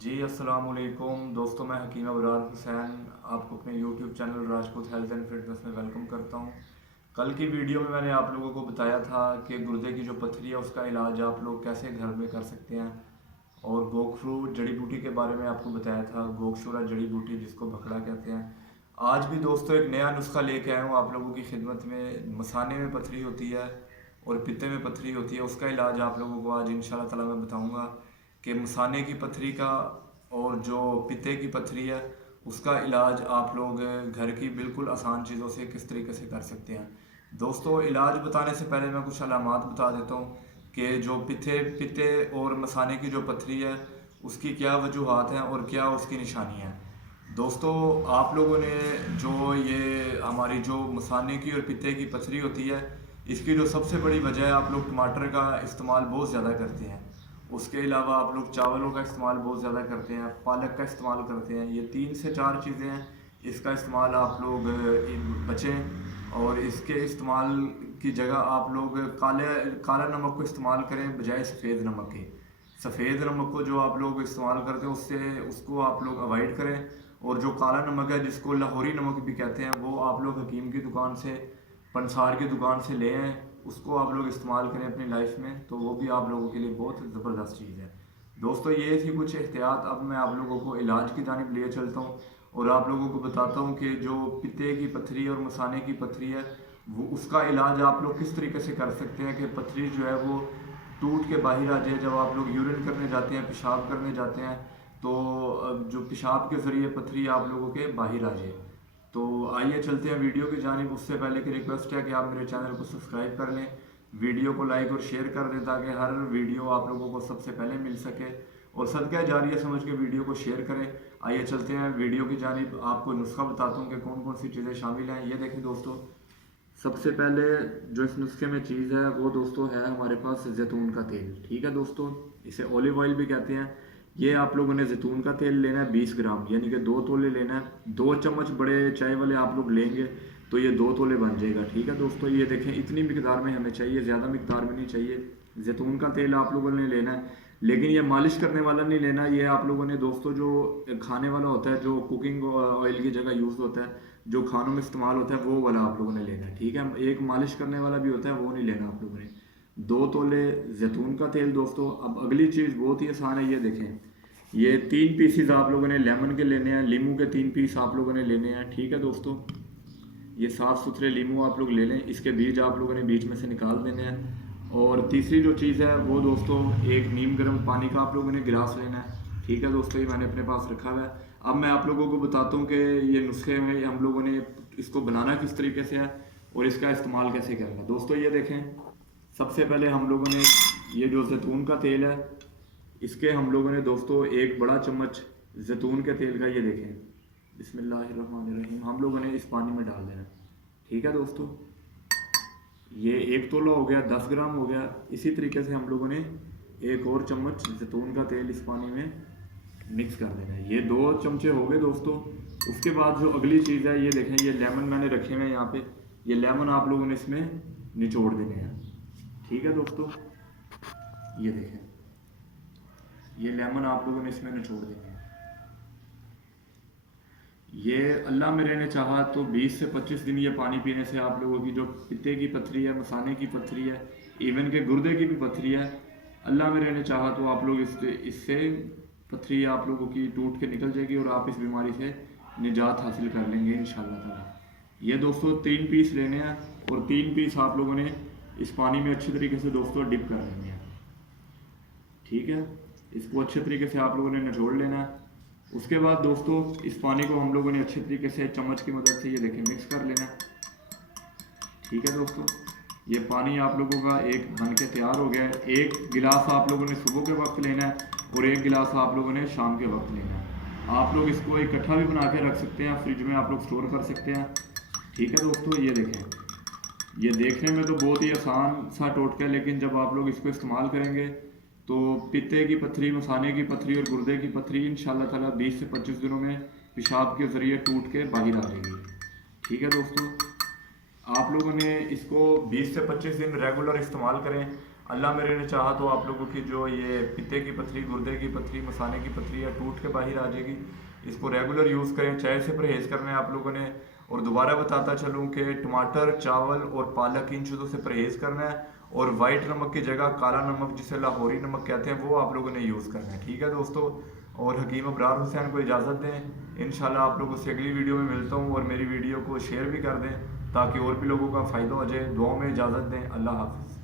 जी अस्सलाम वालेकुम दोस्तों, मैं हकीम अबरार हुसैन आपको अपने YouTube channel Rajput health and fitness में वेलकम करता हूं। कल की वीडियो में मैंने आप लोगों को बताया था कि गुर्दे की जो पथरी है उसका इलाज आप लोग कैसे घर में कर सकते हैं, और गोखरू जड़ी बूटी के बारे में आपको बताया था। गोखशूरा जड़ी बूटी जिसको भखड़ा कहते हैं। आज भी दोस्तों एक नया नुस्खा लेके आया हूँ आप लोगों की खिदमत में। मसाने में पथरी होती है और पित्ते में पथरी होती है, उसका इलाज आप लोगों को आज इंशाल्लाह ताला मैं बताऊँगा कि मसाने की पथरी का और जो पित्ते की पथरी है उसका इलाज आप लोग घर की बिल्कुल आसान चीज़ों से किस तरीके से कर सकते हैं। दोस्तों, इलाज बताने से पहले मैं कुछ अलामात बता देता हूँ कि जो पित्ते और मसाने की जो पथरी है उसकी क्या वजूहात हैं और क्या उसकी निशानी है। दोस्तों, आप लोगों ने जो ये हमारी जो मसाने की और पित्ते की पथरी होती है, इसकी जो सबसे बड़ी वजह है, आप लोग टमाटर का इस्तेमाल बहुत ज़्यादा करते हैं। उसके अलावा आप लोग चावलों का इस्तेमाल बहुत ज़्यादा करते हैं, पालक का इस्तेमाल करते हैं। ये 3 से 4 चीज़ें हैं, इसका इस्तेमाल आप लोग बचें। और इसके इस्तेमाल की जगह आप लोग काला नमक को इस्तेमाल करें बजाय सफ़ेद नमक के। सफ़ेद नमक को जो आप लोग इस्तेमाल करते हैं उसको आप लोग अवॉइड करें। और जो काला नमक है जिसको लाहौरी नमक भी कहते हैं, वो आप लोग हकीम की दुकान से, पंसार की दुकान से ले आएँ, उसको आप लोग इस्तेमाल करें अपनी लाइफ में, तो वो भी आप लोगों के लिए बहुत ज़बरदस्त चीज़ है। दोस्तों, ये थी कुछ एहतियात। अब मैं आप लोगों को इलाज की जानिब लिए चलता हूँ और आप लोगों को बताता हूँ कि जो पित्ते की पथरी और मसाने की पथरी है वो उसका इलाज आप लोग किस तरीके से कर सकते हैं कि पथरी जो है वो टूट के बाहर आ जाए। जब आप लोग यूरिन करने जाते हैं, पेशाब करने जाते हैं, तो जो पेशाब के ज़रिए पथरी आप लोगों के बाहर आ जाए। तो आइए चलते हैं वीडियो की जानिब। उससे पहले की रिक्वेस्ट है कि आप मेरे चैनल को सब्सक्राइब कर लें, वीडियो को लाइक और शेयर कर दें ताकि हर वीडियो आप लोगों को सबसे पहले मिल सके, और सदका जारिया समझ के वीडियो को शेयर करें। आइए चलते हैं वीडियो की जानिब। आपको नुस्खा बताता हूँ कि कौन कौन सी चीज़ें शामिल हैं। ये देखें दोस्तों, सबसे पहले जो इस नुस्खे में चीज़ है वो दोस्तों है हमारे पास जैतून का तेल। ठीक है दोस्तों, इसे ऑलिव ऑयल भी कहते हैं। ये आप लोगों ने जैतून का तेल लेना है 20 ग्राम, यानी कि 2 तोले लेना है। 2 चम्मच बड़े चाय वाले आप लोग लेंगे तो ये 2 तोले बन जाएगा। ठीक है दोस्तों, ये देखें इतनी मिकदार में हमें चाहिए, ज़्यादा मिकदार में नहीं चाहिए। जैतून का तेल आप लोगों ने लेना है, लेकिन ये मालिश करने वाला नहीं लेना। ये आप लोगों ने दोस्तों जो खाने वाला होता है, जो कुकिंग ऑयल की जगह यूज़ होता है, जो खानों में इस्तेमाल होता है, वो वाला आप लोगों ने लेना है। ठीक है, एक मालिश करने वाला भी होता है, वो नहीं लेना आप लोगों ने। 2 तोले जैतून का तेल दोस्तों। अब अगली चीज़ बहुत ही आसान है, ये देखें, ये 3 पीसीज आप लोगों ने लेमन के लेने हैं, लीमू के 3 पीस आप लोगों ने लेने हैं। ठीक है दोस्तों, ये साफ़ सुथरे लीमू आप लोग ले लें, इसके बीज आप लोगों ने बीच में से निकाल देने हैं। और तीसरी जो चीज़ है वो दोस्तों, एक नीम गर्म पानी का आप लोगों ने गिलास लेना है। ठीक है दोस्तों, ये मैंने अपने पास रखा हुआ है। अब मैं आप लोगों को बताता हूँ कि ये नुस्खे में हम लोगों ने इसको बनाना किस तरीके से है और इसका इस्तेमाल कैसे करना है। दोस्तों ये देखें, सबसे पहले हम लोगों ने ये जो जैतून का तेल है, इसके हम लोगों ने दोस्तों एक बड़ा चम्मच जैतून के तेल का, ये देखें, बिस्मिल्लाहिर्रहमानिर्रहीम, हम लोगों ने इस पानी में डाल देना। ठीक है दोस्तों, ये 1 तोला हो गया, 10 ग्राम हो गया। इसी तरीके से हम लोगों ने एक और चम्मच जैतून का तेल इस पानी में मिक्स कर देना है। ये 2 चमचे हो गए दोस्तों। उसके बाद जो अगली चीज़ है, ये देखें, ये लेमन मैंने रखे हुए हैं यहाँ पे। ये लेमन आप लोगों ने इसमें निचोड़ देने हैं। ठीक है दोस्तों, ये देखें, ये लेमन आप लोगों ने इसमें निचोड़ देने हैं। ये अल्लाह मेरे ने चाहा तो 20 से 25 दिन ये पानी पीने से आप लोगों की जो पित्ते की पथरी है, मसाने की पथरी है, इवन के गुर्दे की भी पथरी है, अल्लाह मेरे ने चाहा तो आप लोग इससे पथरी आप लोगों की टूट के निकल जाएगी और आप इस बीमारी से निजात हासिल कर लेंगे इंशाल्लाह ताला। ये दोस्तों 3 पीस लेने हैं और 3 पीस आप लोगों ने इस पानी में अच्छे तरीके से दोस्तों डिप कर लेने हैं। ठीक है, इसको अच्छे तरीके से आप लोगों ने निचोड़ लेना है। उसके बाद दोस्तों इस पानी को हम लोगों ने अच्छे तरीके से चम्मच की मदद से, ये देखें, मिक्स कर लेना है। ठीक है दोस्तों, ये पानी आप लोगों का एक बन के तैयार हो गया है। 1 गिलास आप लोगों ने सुबह के वक्त लेना है और 1 गिलास आप लोगों ने शाम के वक्त लेना है। आप लोग इसको इकट्ठा भी बना के रख सकते हैं, फ्रिज में आप लोग स्टोर कर सकते हैं। ठीक है दोस्तों, ये देखें, ये देखने में तो बहुत ही आसान सा टोटका है, लेकिन जब आप लोग इसको इस्तेमाल करेंगे तो पित्ते की पथरी, मसाने की पथरी और गुर्दे की पथरी इंशाल्लाह ताला 20 से 25 दिनों में पेशाब के ज़रिए टूट के बाहर आ जाएगी। ठीक है दोस्तों, आप लोगों ने इसको 20 से 25 दिन रेगुलर इस्तेमाल करें। अल्लाह मेरे ने चाहा तो आप लोगों की जो ये पित्ते की पथरी, गुर्दे की पथरी, मसाने की पथरी है टूट के बाहर आ जाएगी। इसको रेगुलर यूज़ करें, चाय से परहेज़ करना है आप लोगों ने। और दोबारा बताता चलूँ कि टमाटर, चावल और पालक इन चीज़ों से परहेज़ करना है, और वाइट नमक की जगह काला नमक जिसे लाहौरी नमक कहते हैं वो आप लोगों ने यूज़ करना है। ठीक है दोस्तों, और हकीम अबरार हुसैन को इजाज़त दें। इंशाल्लाह आप लोगों से अगली वीडियो में मिलता हूँ, और मेरी वीडियो को शेयर भी कर दें ताकि और भी लोगों का फ़ायदा हो जाए। दुआओं में इजाज़त दें। अल्लाह हाफ़िज़।